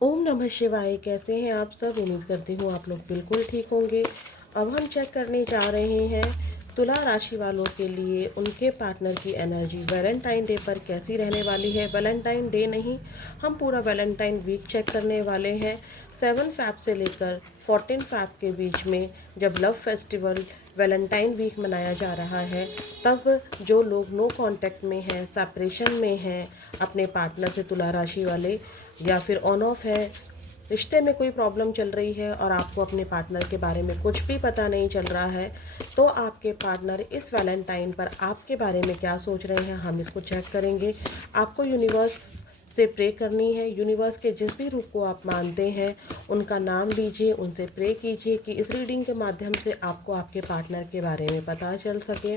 ओम नमः शिवाय। कैसे हैं आप सब? उम्मीद करती हूँ आप लोग बिल्कुल ठीक होंगे। अब हम चेक करने जा रहे हैं तुला राशि वालों के लिए उनके पार्टनर की एनर्जी वैलेंटाइन डे पर कैसी रहने वाली है। वैलेंटाइन डे नहीं, हम पूरा वैलेंटाइन वीक चेक करने वाले हैं। 7 फैब से लेकर 14 फैब के बीच में जब लव फेस्टिवल वैलेंटाइन वीक मनाया जा रहा है, तब जो लोग नो कांटेक्ट में हैं, सेपरेशन में हैं अपने पार्टनर से, तुला राशि वाले, या फिर ऑन ऑफ है, रिश्ते में कोई प्रॉब्लम चल रही है और आपको अपने पार्टनर के बारे में कुछ भी पता नहीं चल रहा है, तो आपके पार्टनर इस वैलेंटाइन पर आपके बारे में क्या सोच रहे हैं, हम इसको चेक करेंगे। आपको यूनिवर्स से प्रे करनी है। यूनिवर्स के जिस भी रूप को आप मानते हैं उनका नाम लीजिए, उनसे प्रे कीजिए कि इस रीडिंग के माध्यम से आपको आपके पार्टनर के बारे में पता चल सके।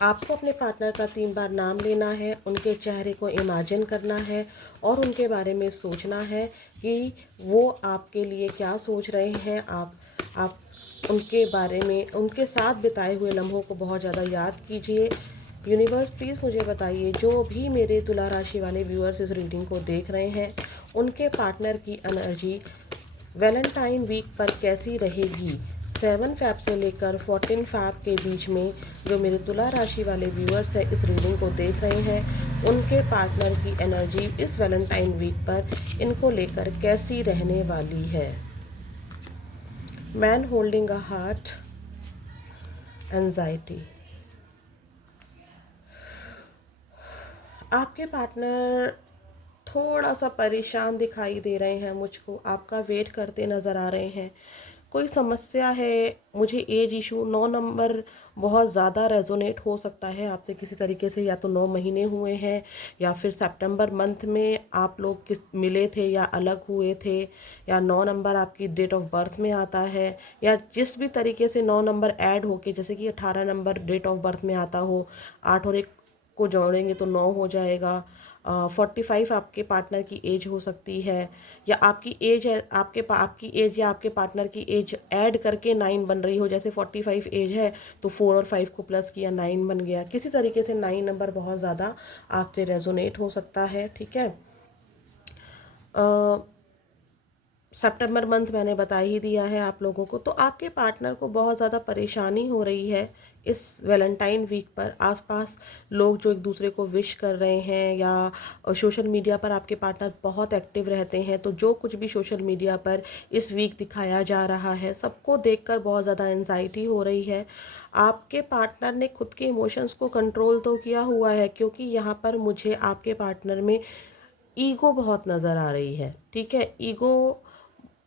आपको अपने पार्टनर का 3 बार नाम लेना है, उनके चेहरे को इमेजिन करना है और उनके बारे में सोचना है कि वो आपके लिए क्या सोच रहे हैं। आप उनके बारे में, उनके साथ बिताए हुए लम्हों को बहुत ज़्यादा याद कीजिए। यूनिवर्स प्लीज़ मुझे बताइए, जो भी मेरे तुला राशि वाले व्यूअर्स इस रीडिंग को देख रहे हैं, उनके पार्टनर की एनर्जी वैलेंटाइन वीक पर कैसी रहेगी। 7 फैब से लेकर 14 फैब के बीच में जो मेरे तुला राशि वाले व्यूअर्स हैं इस रीडिंग को देख रहे हैं, उनके पार्टनर की एनर्जी इस वैलेंटाइन वीक पर इनको लेकर कैसी रहने वाली है। Man holding a heart, anxiety. आपके पार्टनर थोड़ा सा परेशान दिखाई दे रहे हैं मुझको, आपका वेट करते नज़र आ रहे हैं। कोई समस्या है, मुझे एज इशू 9 नंबर बहुत ज़्यादा रेजोनेट हो सकता है आपसे किसी तरीके से। या तो 9 महीने हुए हैं, या फिर सितंबर मंथ में आप लोग किस मिले थे या अलग हुए थे, या 9 नंबर आपकी डेट ऑफ बर्थ में आता है, या जिस भी तरीके से 9 नंबर ऐड होके, जैसे कि 18 नंबर डेट ऑफ बर्थ में आता हो, 8 और 1 को जोड़ेंगे तो 9 हो जाएगा। 45 आपके पार्टनर की एज हो सकती है, या आपकी एज है, आपकी एज या आपके पार्टनर की एज ऐड करके 9 बन रही हो। जैसे 45 एज है तो 4 और 5 को प्लस किया 9 बन गया। किसी तरीके से 9 नंबर बहुत ज़्यादा आपसे रेजोनेट हो सकता है, ठीक है। सितंबर मंथ मैंने बता ही दिया है आप लोगों को। तो आपके पार्टनर को बहुत ज़्यादा परेशानी हो रही है इस वैलेंटाइन वीक पर। आसपास लोग जो एक दूसरे को विश कर रहे हैं, या सोशल मीडिया पर आपके पार्टनर बहुत एक्टिव रहते हैं, तो जो कुछ भी सोशल मीडिया पर इस वीक दिखाया जा रहा है, सबको देखकर बहुत ज़्यादा एंजाइटी हो रही है। आपके पार्टनर ने खुद के इमोशंस को कंट्रोल तो किया हुआ है, क्योंकि यहाँ पर मुझे आपके पार्टनर में ईगो बहुत नज़र आ रही है, ठीक है। ईगो,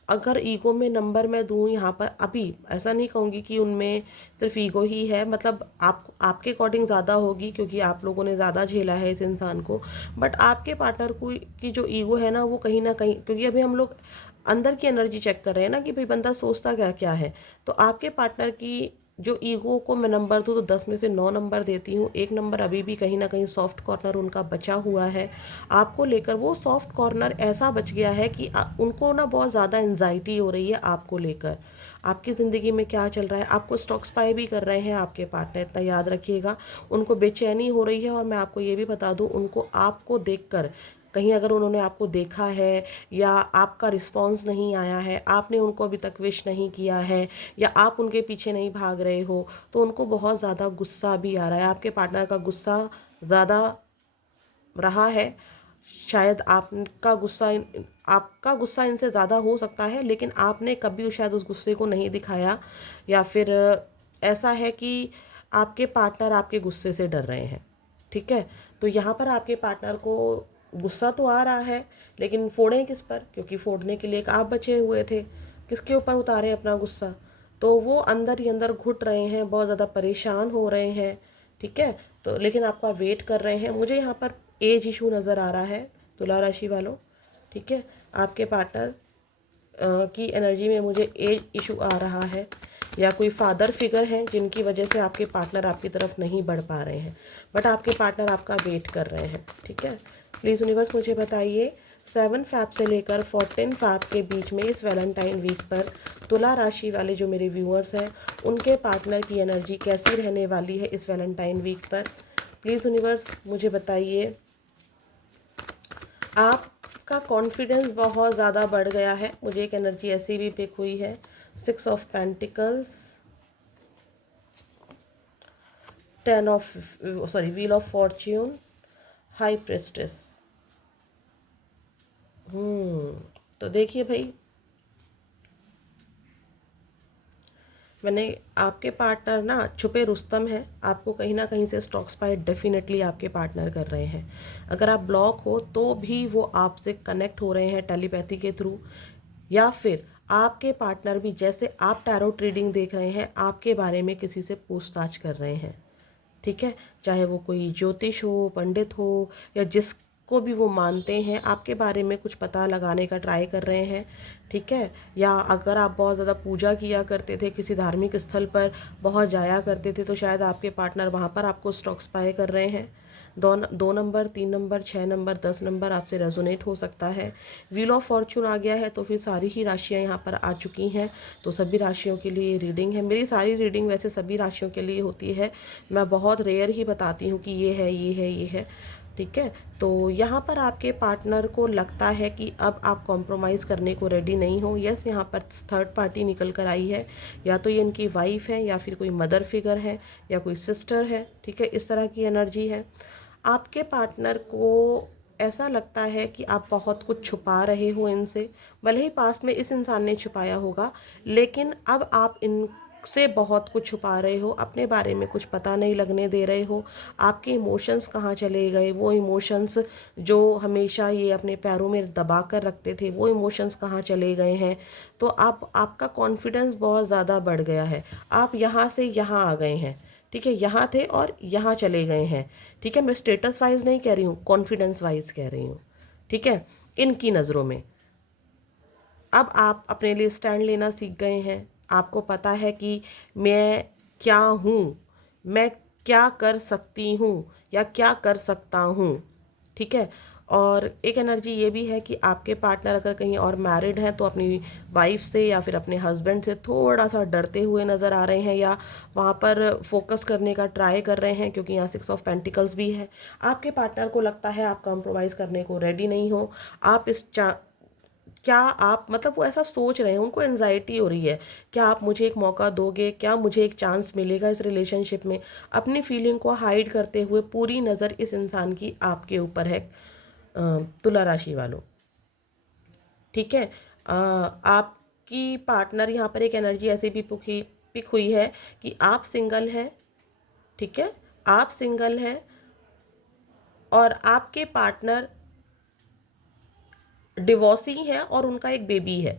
अगर ईगो में नंबर मैं दूँ यहाँ पर, अभी ऐसा नहीं कहूँगी कि उनमें सिर्फ ईगो ही है, मतलब आपके अकॉर्डिंग ज़्यादा होगी क्योंकि आप लोगों ने ज़्यादा झेला है इस इंसान को। बट आपके पार्टनर को की जो ईगो है ना, वो कहीं ना कहीं, क्योंकि अभी हम लोग अंदर की एनर्जी चेक कर रहे हैं ना कि भाई बंदा सोचता क्या क्या है, तो आपके पार्टनर की जो ईगो को मैं नंबर दूँ तो 10 में से 9 नंबर देती हूँ। 1 नंबर अभी भी कहीं ना कहीं सॉफ्ट कॉर्नर उनका बचा हुआ है आपको लेकर। वो सॉफ्ट कॉर्नर ऐसा बच गया है कि उनको ना बहुत ज़्यादा एंजाइटी हो रही है आपको लेकर। आपकी ज़िंदगी में क्या चल रहा है, आपको स्टॉक स्पाई भी कर रहे हैं आपके पार्टनर, इतना याद रखिएगा। उनको बेचैनी हो रही है, और मैं आपको ये भी बता दूँ, उनको आपको देखकर, कहीं अगर उन्होंने आपको देखा है या आपका रिस्पॉन्स नहीं आया है, आपने उनको अभी तक विश नहीं किया है, या आप उनके पीछे नहीं भाग रहे हो, तो उनको बहुत ज़्यादा गुस्सा भी आ रहा है। आपके पार्टनर का गुस्सा ज़्यादा रहा है। शायद आपका गुस्सा इनसे ज़्यादा हो सकता है, लेकिन आपने कभी शायद उस गुस्से को नहीं दिखाया, या फिर ऐसा है कि आपके पार्टनर आपके गुस्से से डर रहे हैं, ठीक है। तो यहाँ पर आपके पार्टनर को गुस्सा तो आ रहा है, लेकिन फोड़ें किस पर, क्योंकि फोड़ने के लिए एक आप बचे हुए थे। किसके ऊपर उतारें अपना गुस्सा? तो वो अंदर ही अंदर घुट रहे हैं, बहुत ज़्यादा परेशान हो रहे हैं, ठीक है। तो लेकिन आपका वेट कर रहे हैं। मुझे यहाँ पर एज इशू नज़र आ रहा है तुला राशि वालों, ठीक है। आपके पार्टनर की एनर्जी में मुझे एज इशू आ रहा है, या कोई फादर फिगर हैं जिनकी वजह से आपके पार्टनर आपकी तरफ नहीं बढ़ पा रहे हैं, बट आपके पार्टनर आपका वेट कर रहे हैं, ठीक है। प्लीज़ यूनिवर्स मुझे बताइए, 7 फैब से लेकर 14 फैब के बीच में इस वैलेंटाइन वीक पर तुला राशि वाले जो मेरे व्यूअर्स हैं, उनके पार्टनर की एनर्जी कैसी रहने वाली है इस वैलेंटाइन वीक पर। प्लीज़ यूनिवर्स मुझे बताइए। आपका कॉन्फिडेंस बहुत ज़्यादा बढ़ गया है। मुझे एक एनर्जी ऐसी भी पिक हुई है, 6 of pentacles, 10 of wheel of Fortune, high प्रेस्टेस। तो देखिए भाई, मैंने आपके पार्टनर ना छुपे रुस्तम है, आपको कहीं ना कहीं से स्टॉक स्पाई डेफिनेटली आपके पार्टनर कर रहे हैं। अगर आप ब्लॉक हो तो भी वो आपसे कनेक्ट हो रहे हैं टेलीपैथी के थ्रू, या फिर आपके पार्टनर भी जैसे आप टैरो ट्रीडिंग देख रहे हैं आपके बारे में किसी से पूछताछ कर रहे हैं। ठीक है, चाहे वो कोई ज्योतिष हो, पंडित हो, या जिसको भी वो मानते हैं, आपके बारे में कुछ पता लगाने का ट्राई कर रहे हैं। ठीक है, या अगर आप बहुत ज़्यादा पूजा किया करते थे, किसी धार्मिक स्थल पर बहुत जाया करते थे, तो शायद आपके पार्टनर वहाँ पर आपको स्टॉक स्पाई कर रहे हैं। 2 नंबर, 3 नंबर, 6 नंबर, 10 नंबर आपसे रेजोनेट हो सकता है। व्हील ऑफ फॉर्चून आ गया है तो फिर सारी ही राशियाँ यहाँ पर आ चुकी हैं, तो सभी राशियों के लिए रीडिंग है। मेरी सारी रीडिंग वैसे सभी राशियों के लिए होती है, मैं बहुत रेयर ही बताती हूँ कि ये है, ये है, ये है। ठीक है, तो यहाँ पर आपके पार्टनर को लगता है कि अब आप कॉम्प्रोमाइज़ करने को रेडी नहीं हो। यस, यहाँ पर थर्ड पार्टी निकल कर आई है, या तो ये इनकी वाइफ है, या फिर कोई मदर फिगर है, या कोई सिस्टर है। ठीक है, इस तरह की एनर्जी है। आपके पार्टनर को ऐसा लगता है कि आप बहुत कुछ छुपा रहे हो इनसे, भले ही पास्ट में इस इंसान ने छुपाया होगा, लेकिन अब आप इनसे बहुत कुछ छुपा रहे हो, अपने बारे में कुछ पता नहीं लगने दे रहे हो। आपके इमोशंस कहाँ चले गए, वो इमोशंस जो हमेशा ये अपने पैरों में दबा कर रखते थे, वो इमोशंस कहाँ चले गए हैं। तो आपका कॉन्फिडेंस बहुत ज़्यादा बढ़ गया है, आप यहाँ से यहाँ आ गए हैं। ठीक है, यहाँ थे और यहाँ चले गए हैं। ठीक है, मैं स्टेटस वाइज नहीं कह रही हूँ, कॉन्फिडेंस वाइज कह रही हूँ। ठीक है, इनकी नज़रों में अब आप अपने लिए स्टैंड लेना सीख गए हैं। आपको पता है कि मैं क्या हूँ, मैं क्या कर सकती हूँ, या क्या कर सकता हूँ। ठीक है, और एक एनर्जी ये भी है कि आपके पार्टनर अगर कहीं और मैरिड हैं तो अपनी वाइफ से या फिर अपने हस्बैंड से थोड़ा सा डरते हुए नज़र आ रहे हैं, या वहाँ पर फोकस करने का ट्राई कर रहे हैं, क्योंकि यहाँ 6 ऑफ पेंटिकल्स भी है। आपके पार्टनर को लगता है आप कॉम्प्रोमाइज़ करने को रेडी नहीं हो। आप क्या आप मतलब वो ऐसा सोच रहे हैं, उनको एनजाइटी हो रही है, क्या आप मुझे एक मौका दोगे, क्या मुझे एक चांस मिलेगा इस रिलेशनशिप में। अपनी फीलिंग को हाइड करते हुए पूरी नज़र इस इंसान की आपके ऊपर है, तुला राशि वालों। ठीक है, आपकी पार्टनर यहाँ पर एक एनर्जी ऐसी भी पिक हुई है कि आप सिंगल हैं। ठीक है, आप सिंगल हैं और आपके पार्टनर डिवोर्सी हैं और उनका एक बेबी है।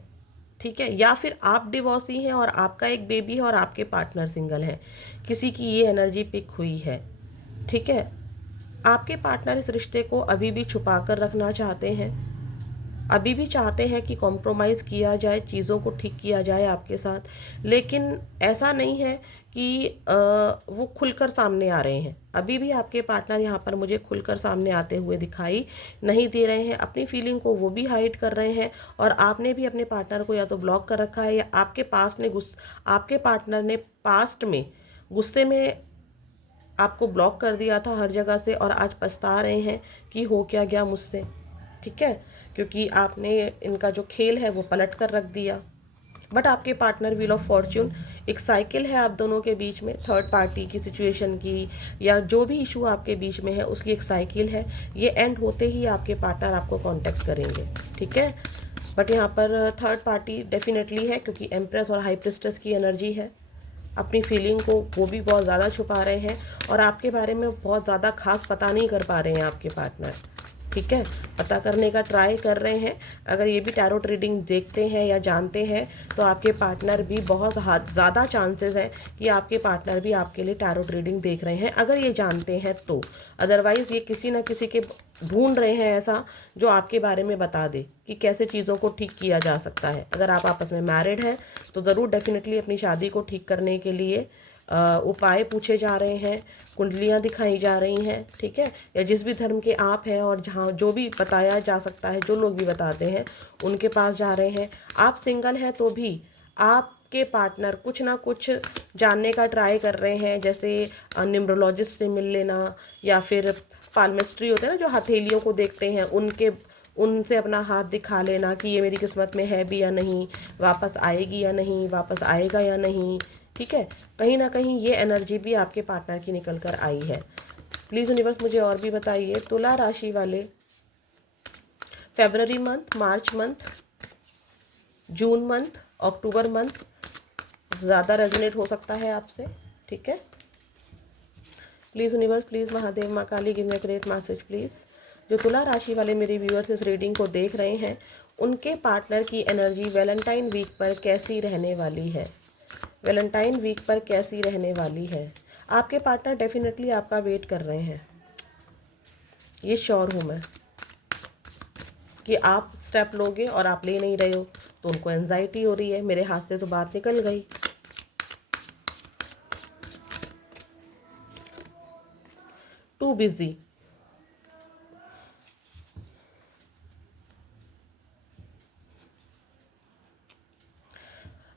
ठीक है, या फिर आप डिवोर्सी हैं और आपका एक बेबी है और आपके पार्टनर सिंगल हैं, किसी की ये एनर्जी पिक हुई है। ठीक है, आपके पार्टनर इस रिश्ते को अभी भी छुपा कर रखना चाहते हैं, अभी भी चाहते हैं कि कॉम्प्रोमाइज़ किया जाए, चीज़ों को ठीक किया जाए आपके साथ, लेकिन ऐसा नहीं है कि वो खुलकर सामने आ रहे हैं। अभी भी आपके पार्टनर यहाँ पर मुझे खुलकर सामने आते हुए दिखाई नहीं दे रहे हैं, अपनी फीलिंग को वो भी हाइड कर रहे हैं, और आपने भी अपने पार्टनर को या तो ब्लॉक कर रखा है, या आपके पार्टनर ने पास्ट में गुस्से में आपको ब्लॉक कर दिया था हर जगह से, और आज पछता रहे हैं कि हो क्या गया मुझसे। ठीक है, क्योंकि आपने इनका जो खेल है वो पलट कर रख दिया। बट आपके पार्टनर व्हील ऑफ फॉर्च्यून एक साइकिल है आप दोनों के बीच में, थर्ड पार्टी की सिचुएशन की या जो भी इशू आपके बीच में है उसकी एक साइकिल है। ये एंड होते ही आपके पार्टनर आपको कांटेक्ट करेंगे। ठीक है, बट यहाँ पर थर्ड पार्टी डेफिनेटली है, क्योंकि एम्प्रेस और हाई प्रिस्टेस की एनर्जी है। अपनी फीलिंग को वो भी बहुत ज़्यादा छुपा रहे हैं, और आपके बारे में बहुत ज़्यादा खास पता नहीं कर पा रहे हैं आपके पार्टनर। ठीक है, पता करने का ट्राई कर रहे हैं। अगर ये भी टैरो ट्रीडिंग देखते हैं या जानते हैं तो आपके पार्टनर भी बहुत ज़्यादा चांसेस है कि आपके पार्टनर भी आपके लिए टैरो ट्रीडिंग देख रहे हैं, अगर ये जानते हैं तो। अदरवाइज़ ये किसी ना किसी के ढूंढ रहे हैं ऐसा जो आपके बारे में बता दे कि कैसे चीज़ों को ठीक किया जा सकता है। अगर आप आपस में मैरिड हैं तो ज़रूर डेफिनेटली अपनी शादी को ठीक करने के लिए उपाय पूछे जा रहे हैं, कुंडलियाँ दिखाई जा रही हैं। ठीक है, या जिस भी धर्म के आप हैं और जहाँ जो भी बताया जा सकता है, जो लोग भी बताते हैं उनके पास जा रहे हैं। आप सिंगल हैं तो भी आपके पार्टनर कुछ ना कुछ जानने का ट्राई कर रहे हैं, जैसे न्यूमरोलॉजिस्ट से मिल लेना, या फिर पाल्मिस्ट्री होते हैं ना जो हथेलियों को देखते हैं, उनसे अपना हाथ दिखा लेना कि ये मेरी किस्मत में है भी या नहीं, वापस आएगी या नहीं, वापस आएगा या नहीं, ठीक है। कहीं ना कहीं ये एनर्जी भी आपके पार्टनर की निकल कर आई है। प्लीज़ यूनिवर्स मुझे और भी बताइए, तुला राशि वाले फरवरी मंथ, मार्च मंथ, जून मंथ, अक्टूबर मंथ ज़्यादा रेजोनेट हो सकता है आपसे, ठीक है। प्लीज़ यूनिवर्स, प्लीज़ महादेव, माँ Kali, give me a great message please. जो तुला राशि वाले मेरे व्यूअर्स इस रीडिंग को देख रहे हैं, उनके पार्टनर की एनर्जी वैलेंटाइन वीक पर कैसी रहने वाली है, वैलेंटाइन वीक पर कैसी रहने वाली है। आपके पार्टनर डेफिनेटली आपका वेट कर रहे हैं, ये श्योर हूँ मैं कि आप स्टेप लोगे और आप ले नहीं रहे हो, तो उनको एंजाइटी हो रही है। मेरे हाथ से तो बात निकल गई। टू बिजी,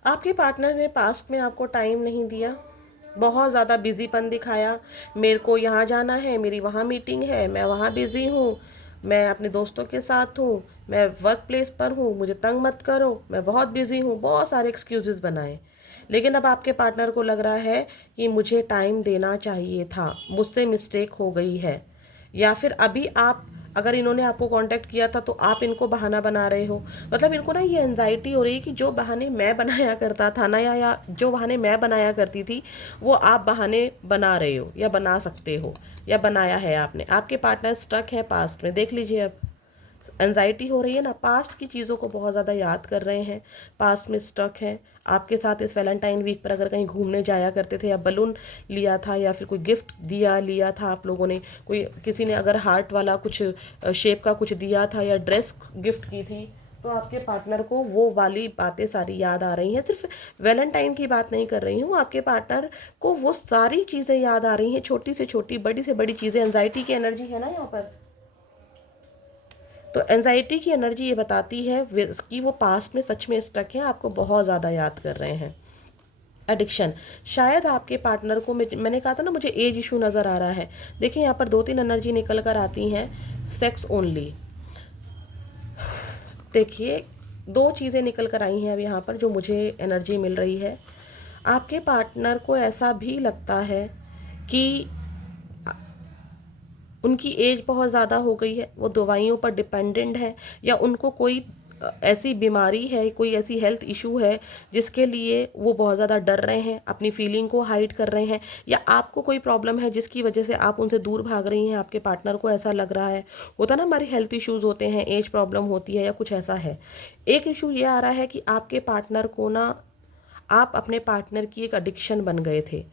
आपके पार्टनर ने पास्ट में आपको टाइम नहीं दिया, बहुत ज़्यादा बिजीपन दिखाया। मेरे को यहाँ जाना है, मेरी वहाँ मीटिंग है, मैं वहाँ बिज़ी हूँ, मैं अपने दोस्तों के साथ हूँ, मैं वर्क प्लेस पर हूँ, मुझे तंग मत करो, मैं बहुत बिज़ी हूँ, बहुत सारे एक्सक्यूज़ेस बनाए। लेकिन अब आपके पार्टनर को लग रहा है कि मुझे टाइम देना चाहिए था, मुझसे मिस्टेक हो गई है। या फिर अभी आप, अगर इन्होंने आपको कांटेक्ट किया था तो आप इनको बहाना बना रहे हो। मतलब इनको ना ये एंजाइटी हो रही है कि जो बहाने मैं बनाया करता था ना, या जो बहाने मैं बनाया करती थी, वो आप बहाने बना रहे हो या बना सकते हो या बनाया है आपने। आपके पार्टनर स्ट्रक है पास्ट में, देख लीजिए। अब एंजाइटी हो रही है ना, पास्ट की चीज़ों को बहुत ज़्यादा याद कर रहे हैं, पास्ट में स्टक है। आपके साथ इस वैलेंटाइन वीक पर अगर कहीं घूमने जाया करते थे, या बलून लिया था, या फिर कोई गिफ्ट लिया था आप लोगों ने, कोई किसी ने अगर हार्ट वाला कुछ शेप का कुछ दिया था, या ड्रेस गिफ्ट की थी, तो आपके पार्टनर को वो वाली बातें सारी याद आ रही हैं। सिर्फ वैलेंटाइन की बात नहीं कर रही हूँ, आपके पार्टनर को वो सारी चीज़ें याद आ रही हैं, छोटी से छोटी, बड़ी से बड़ी चीज़ें। एंजाइटी की एनर्जी है ना यहाँ पर, तो एंजाइटी की एनर्जी ये बताती है कि वो पास्ट में सच में स्टक है, आपको बहुत ज़्यादा याद कर रहे हैं। एडिक्शन, शायद आपके पार्टनर को, मैंने कहा था ना मुझे एज इशू नज़र आ रहा है। देखिए यहाँ पर 2-3 एनर्जी निकल कर आती हैं। सेक्स ओनली, देखिए 2 चीज़ें निकल कर आई हैं अब यहाँ पर जो मुझे एनर्जी मिल रही है। आपके पार्टनर को ऐसा भी लगता है कि उनकी एज बहुत ज़्यादा हो गई है, वो दवाइयों पर डिपेंडेंट है, या उनको कोई ऐसी बीमारी है, कोई ऐसी हेल्थ इशू है जिसके लिए वो बहुत ज़्यादा डर रहे हैं, अपनी फीलिंग को हाइड कर रहे हैं, या आपको कोई प्रॉब्लम है जिसकी वजह से आप उनसे दूर भाग रही हैं। आपके पार्टनर को ऐसा लग रहा है, होता ना हमारे हेल्थ इश्यूज़ होते हैं, एज प्रॉब्लम होती है, या कुछ ऐसा है। एक इशू ये आ रहा है कि आपके पार्टनर को ना, आप अपने पार्टनर की एक एडिक्शन बन गए थे,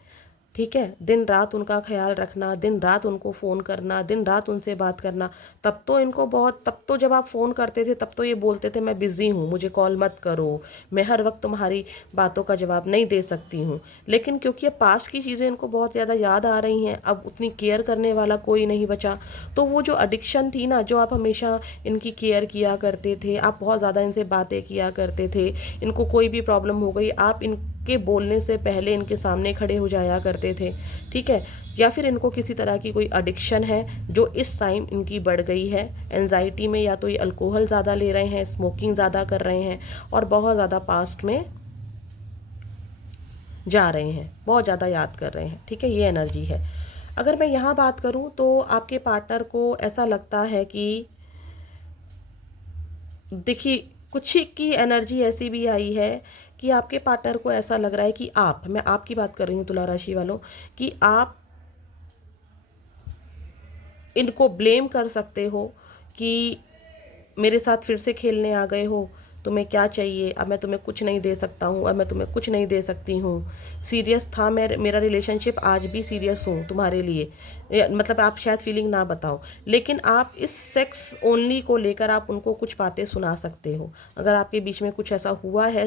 ठीक है। दिन रात उनका ख्याल रखना, दिन रात उनको फ़ोन करना, दिन रात उनसे बात करना। तब तो इनको बहुत, तब तो जब आप फ़ोन करते थे तब तो ये बोलते थे मैं बिज़ी हूँ, मुझे कॉल मत करो, मैं हर वक्त तुम्हारी बातों का जवाब नहीं दे सकती हूँ। लेकिन क्योंकि अब पास्ट की चीज़ें इनको बहुत ज़्यादा याद आ रही हैं, अब उतनी केयर करने वाला कोई नहीं बचा। तो वो जो एडिक्शन थी ना, जो आप हमेशा इनकी केयर किया करते थे, आप बहुत ज़्यादा इनसे बातें किया करते थे, इनको कोई भी प्रॉब्लम हो गई आप इनके बोलने से पहले इनके सामने खड़े हो जाया करते थे, ठीक है। या फिर इनको किसी तरह की कोई एडिक्शन है जो इस टाइम इनकी बढ़ गई है एंजाइटी में, या तो ये अल्कोहल ज़्यादा ले रहे हैं, स्मोकिंग ज़्यादा कर रहे हैं, और बहुत ज़्यादा पास्ट में जा रहे हैं, बहुत ज़्यादा याद कर रहे हैं, ठीक है। ये एनर्जी है। अगर मैं यहाँ बात करूँ तो आपके पार्टनर को ऐसा लगता है कि, देखिए कुछ की एनर्जी ऐसी भी आई है कि आपके पार्टनर को ऐसा लग रहा है कि आप, मैं आपकी बात कर रही हूँ तुला राशि वालों, कि आप इनको ब्लेम कर सकते हो कि मेरे साथ फिर से खेलने आ गए हो, तुम्हें क्या चाहिए, अब मैं तुम्हें कुछ नहीं दे सकता हूँ, अब मैं तुम्हें कुछ नहीं दे सकती हूँ। सीरियस था मेरा रिलेशनशिप, आज भी सीरियस हूँ तुम्हारे लिए, मतलब आप शायद फीलिंग ना बताओ, लेकिन आप इस सेक्स ओनली को लेकर आप उनको कुछ बातें सुना सकते हो। अगर आपके बीच में कुछ ऐसा हुआ है,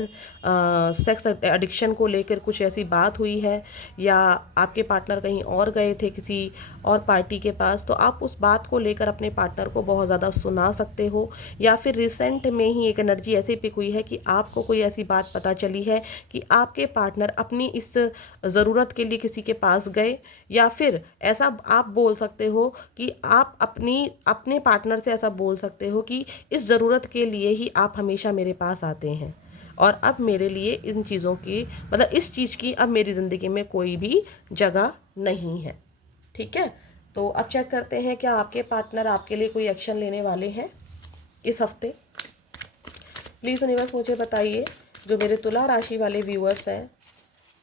सेक्स एडिक्शन को लेकर कुछ ऐसी बात हुई है, या आपके पार्टनर कहीं और गए थे किसी और पार्टी के पास, तो आप उस बात को लेकर अपने पार्टनर को बहुत ज़्यादा सुना सकते हो। या फिर रिसेंट में ही एक एनर्जी ऐसे पिक हुई है कि आपको कोई ऐसी बात पता चली है कि आपके पार्टनर अपनी इस ज़रूरत के लिए किसी के पास गए, या फिर ऐसा आप बोल सकते हो कि आप अपने पार्टनर से ऐसा बोल सकते हो कि इस ज़रूरत के लिए ही आप हमेशा मेरे पास आते हैं, और अब मेरे लिए इन चीज़ों की, मतलब इस चीज़ की अब मेरी ज़िंदगी में कोई भी जगह नहीं है। ठीक है, तो अब चेक करते हैं क्या आपके पार्टनर आपके लिए कोई एक्शन लेने वाले हैं इस हफ्ते। प्लीज़ यूनिवर्स मुझे बताइए, जो मेरे तुला राशि वाले व्यूअर्स हैं,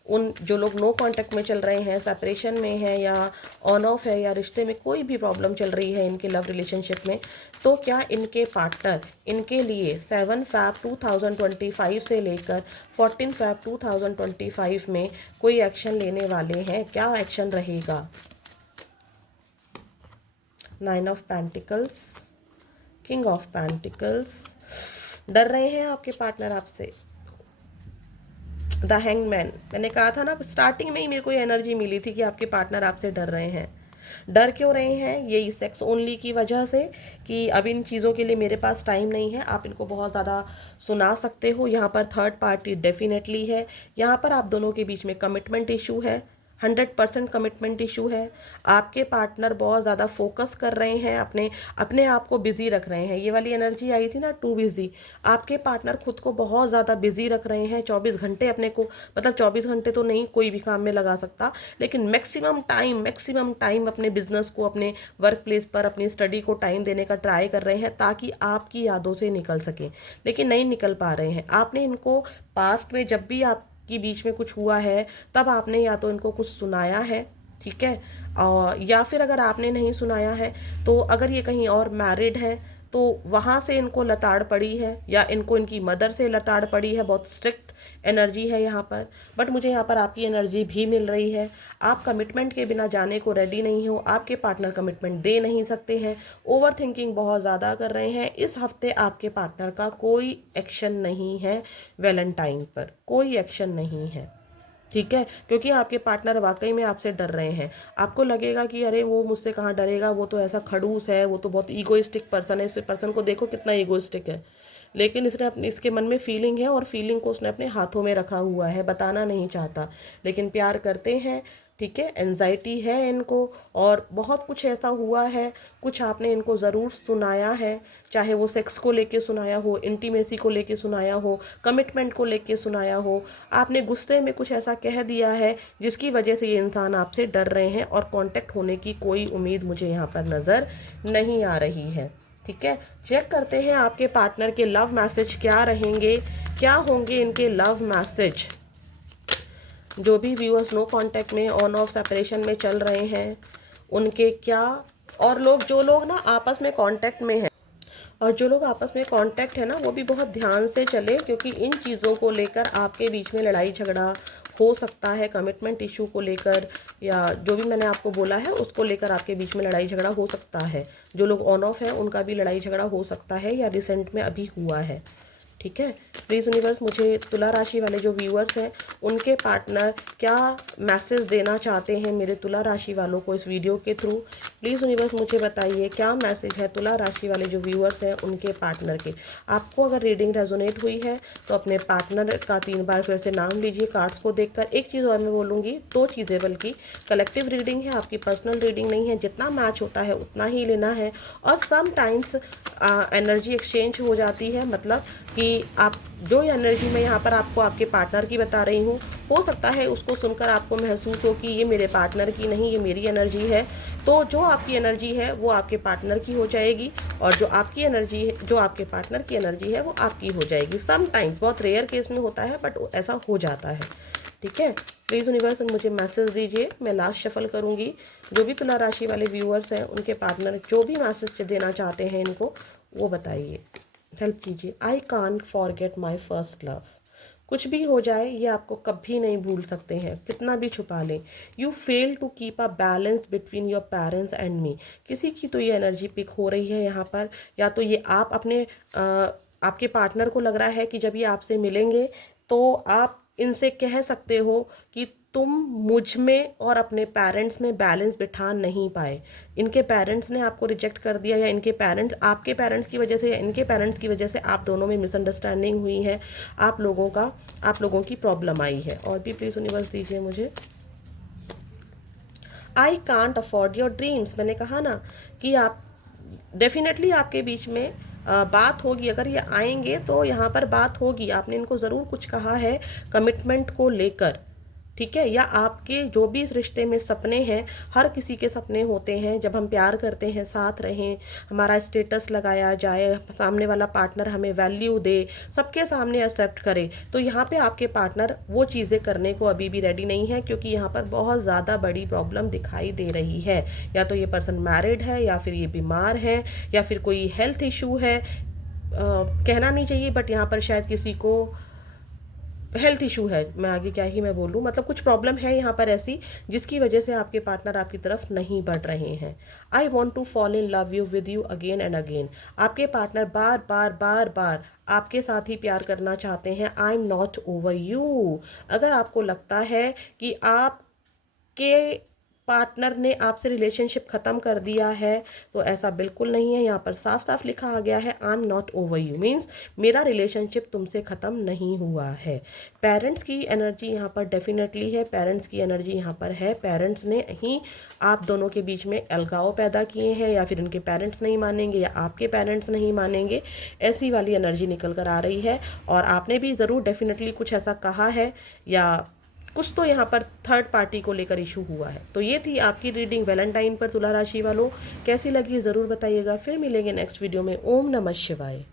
उन जो लोग नो कांटेक्ट में चल रहे हैं, सेपरेशन में है या ऑन ऑफ है, या रिश्ते में कोई भी प्रॉब्लम चल रही है इनके लव रिलेशनशिप में, तो क्या इनके पार्टनर इनके लिए 7 फैब 2025 से लेकर 14 फैब 2025 में कोई एक्शन लेने वाले हैं? क्या एक्शन रहेगा? 9 of pentacles, king of pentacles. डर रहे हैं आपके पार्टनर आपसे। द हैंगमैन, मैंने कहा था ना स्टार्टिंग में ही, मेरे को ये एनर्जी मिली थी कि आपके पार्टनर आपसे डर रहे हैं। डर क्यों रहे हैं? यही सेक्स ओनली की वजह से, कि अब इन चीज़ों के लिए मेरे पास टाइम नहीं है। आप इनको बहुत ज़्यादा सुना सकते हो। यहाँ पर थर्ड पार्टी डेफिनेटली है। यहाँ पर आप दोनों के बीच में कमिटमेंट इशू है, 100% कमिटमेंट इशू है। आपके पार्टनर बहुत ज़्यादा फोकस कर रहे हैं, अपने अपने आप को बिज़ी रख रहे हैं। ये वाली एनर्जी आई थी ना, टू बिज़ी। आपके पार्टनर खुद को बहुत ज़्यादा बिज़ी रख रहे हैं। 24 घंटे अपने को, मतलब 24 घंटे तो नहीं, कोई भी काम में लगा सकता, लेकिन मैक्सिमम टाइम अपने बिजनेस को, अपने वर्क प्लेस पर, अपनी स्टडी को टाइम देने का ट्राई कर रहे हैं, ताकि आपकी यादों से निकल सके, लेकिन नहीं निकल पा रहे हैं। आपने इनको पास्ट में जब भी आप के बीच में कुछ हुआ है, तब आपने या तो इनको कुछ सुनाया है, ठीक है, और या फिर अगर आपने नहीं सुनाया है, तो अगर ये कहीं और मैरिड है, तो वहाँ से इनको लताड़ पड़ी है, या इनको इनकी मदर से लताड़ पड़ी है। बहुत स्ट्रिक्ट एनर्जी है यहाँ पर, बट मुझे यहाँ पर आपकी एनर्जी भी मिल रही है। आप कमिटमेंट के बिना जाने को रेडी नहीं हो। आपके पार्टनर कमिटमेंट दे नहीं सकते हैं। ओवर थिंकिंग बहुत ज़्यादा कर रहे हैं। इस हफ्ते आपके पार्टनर का कोई एक्शन नहीं है, वैलेंटाइन पर कोई एक्शन नहीं है, ठीक है, क्योंकि आपके पार्टनर वाकई में आपसे डर रहे हैं। आपको लगेगा कि अरे वो मुझसे कहाँ डरेगा, वो तो ऐसा खड़ूस है, वो तो बहुत ईगोइस्टिक पर्सन है, इस पर्सन को देखो कितना ईगोइस्टिक है। लेकिन इसने अपने, इसके मन में फीलिंग है, और फीलिंग को उसने अपने हाथों में रखा हुआ है, बताना नहीं चाहता, लेकिन प्यार करते हैं, ठीक है। एनजाइटी है इनको, और बहुत कुछ ऐसा हुआ है, कुछ आपने इनको ज़रूर सुनाया है, चाहे वो सेक्स को लेके सुनाया हो, इंटीमेसी को लेके सुनाया हो, कमिटमेंट को लेके सुनाया हो। आपने गुस्से में कुछ ऐसा कह दिया है जिसकी वजह से ये इंसान आपसे डर रहे हैं, और कांटेक्ट होने की कोई उम्मीद मुझे यहाँ पर नज़र नहीं आ रही है, ठीक है। चेक करते हैं आपके पार्टनर के लव मैसेज क्या रहेंगे, क्या होंगे इनके लव मैसेज। जो भी व्यूअर्स नो कांटेक्ट में, ऑन ऑफ सेपरेशन में चल रहे हैं, उनके क्या, और जो लोग ना आपस में कांटेक्ट में हैं, और जो लोग आपस में कांटेक्ट है ना, वो भी बहुत ध्यान से चले, क्योंकि इन चीज़ों को लेकर आपके बीच में लड़ाई झगड़ा हो सकता है। कमिटमेंट इशू को लेकर, या जो भी मैंने आपको बोला है उसको लेकर आपके बीच में लड़ाई झगड़ा हो सकता है। जो लोग ऑन ऑफ है उनका भी लड़ाई झगड़ा हो सकता है, या रिसेंट में अभी हुआ है, ठीक है। प्लीज़ यूनिवर्स मुझे तुला राशि वाले जो व्यूअर्स हैं, उनके पार्टनर क्या मैसेज देना चाहते हैं मेरे तुला राशि वालों को इस वीडियो के थ्रू। प्लीज़ यूनिवर्स मुझे बताइए क्या मैसेज है तुला राशि वाले जो व्यूअर्स हैं उनके पार्टनर के। आपको अगर रीडिंग रेजोनेट हुई है तो अपने पार्टनर का 3 बार फिर से नाम लीजिए कार्ड्स को देखकर। एक चीज़ और मैं बोलूँगी, 2 चीज़ें, बल्कि कलेक्टिव रीडिंग है, आपकी पर्सनल रीडिंग नहीं है। जितना मैच होता है उतना ही लेना है, और समटाइम्स एनर्जी एक्सचेंज हो जाती है, मतलब कि आप जो एनर्जी मैं यहाँ पर आपको आपके पार्टनर की बता रही हूँ, हो सकता है उसको सुनकर आपको महसूस हो कि ये मेरे पार्टनर की नहीं, ये मेरी एनर्जी है। तो जो आपकी एनर्जी है वो आपके पार्टनर की हो जाएगी, और जो आपकी एनर्जी है, जो आपके पार्टनर की एनर्जी है, वो आपकी हो जाएगी। समटाइम्स, बहुत रेयर केस में होता है, बट ऐसा हो जाता है, ठीक है। प्लीज़ यूनिवर्स मुझे मैसेज दीजिए, मैं लास्ट शफल करूँगी। जो भी तुला राशि वाले व्यूअर्स हैं, उनके पार्टनर जो भी मैसेज देना चाहते हैं इनको, वो बताइए, हेल्प कीजिए। I can't forget my first love. कुछ भी हो जाए, ये आपको कभी नहीं भूल सकते हैं, कितना भी छुपा लें। You fail to keep a balance between your parents and me. किसी की तो ये एनर्जी पिक हो रही है यहाँ पर, या तो ये आप अपने आपके पार्टनर को लग रहा है कि जब ये आपसे मिलेंगे तो आप इनसे कह सकते हो कि तुम मुझ में और अपने पेरेंट्स में बैलेंस बिठा नहीं पाए। इनके पेरेंट्स ने आपको रिजेक्ट कर दिया, या इनके पेरेंट्स आपके पेरेंट्स की वजह से, या इनके पेरेंट्स की वजह से आप दोनों में मिसअंडरस्टैंडिंग हुई है, आप लोगों की प्रॉब्लम आई है। और भी प्लीज़ यूनिवर्स दीजिए मुझे। I can't afford your dreams. मैंने कहा ना कि आप डेफिनेटली आपके बीच में बात होगी, अगर ये आएंगे तो यहाँ पर बात होगी, आपने इनको ज़रूर कुछ कहा है कमिटमेंट को लेकर, ठीक है। या आपके जो भी इस रिश्ते में सपने हैं, हर किसी के सपने होते हैं, जब हम प्यार करते हैं, साथ रहें, हमारा स्टेटस लगाया जाए, सामने वाला पार्टनर हमें वैल्यू दे, सबके सामने एक्सेप्ट करे, तो यहाँ पे आपके पार्टनर वो चीज़ें करने को अभी भी रेडी नहीं है, क्योंकि यहाँ पर बहुत ज़्यादा बड़ी प्रॉब्लम दिखाई दे रही है। या तो ये पर्सन मैरिड है, या फिर ये बीमार है, या फिर कोई हेल्थ इशू है, कहना नहीं चाहिए बट यहाँ पर शायद किसी को हेल्थ इशू है, मैं आगे क्या ही मैं बोलूँ, मतलब कुछ प्रॉब्लम है यहाँ पर ऐसी जिसकी वजह से आपके पार्टनर आपकी तरफ नहीं बढ़ रहे हैं। I want to fall in love you with you again and again. आपके पार्टनर बार बार बार बार आपके साथ ही प्यार करना चाहते हैं। I am not over you. अगर आपको लगता है कि आपके पार्टनर ने आपसे रिलेशनशिप ख़त्म कर दिया है, तो ऐसा बिल्कुल नहीं है। यहाँ पर साफ साफ लिखा आ गया है आई am not over you, means मेरा रिलेशनशिप तुमसे ख़त्म नहीं हुआ है। पेरेंट्स की एनर्जी यहाँ पर डेफिनेटली है, पेरेंट्स की एनर्जी यहाँ पर है। पेरेंट्स ने ही आप दोनों के बीच में अलगाव पैदा किए हैं, या फिर उनके पेरेंट्स नहीं मानेंगे या आपके पेरेंट्स नहीं मानेंगे, ऐसी वाली एनर्जी निकल कर आ रही है। और आपने भी ज़रूर डेफिनेटली कुछ ऐसा कहा है, या कुछ तो यहाँ पर थर्ड पार्टी को लेकर इशू हुआ है। तो ये थी आपकी रीडिंग वैलेंटाइन पर तुला राशि वालों। कैसी लगी ज़रूर बताइएगा। फिर मिलेंगे नेक्स्ट वीडियो में। ओम नमः शिवाय।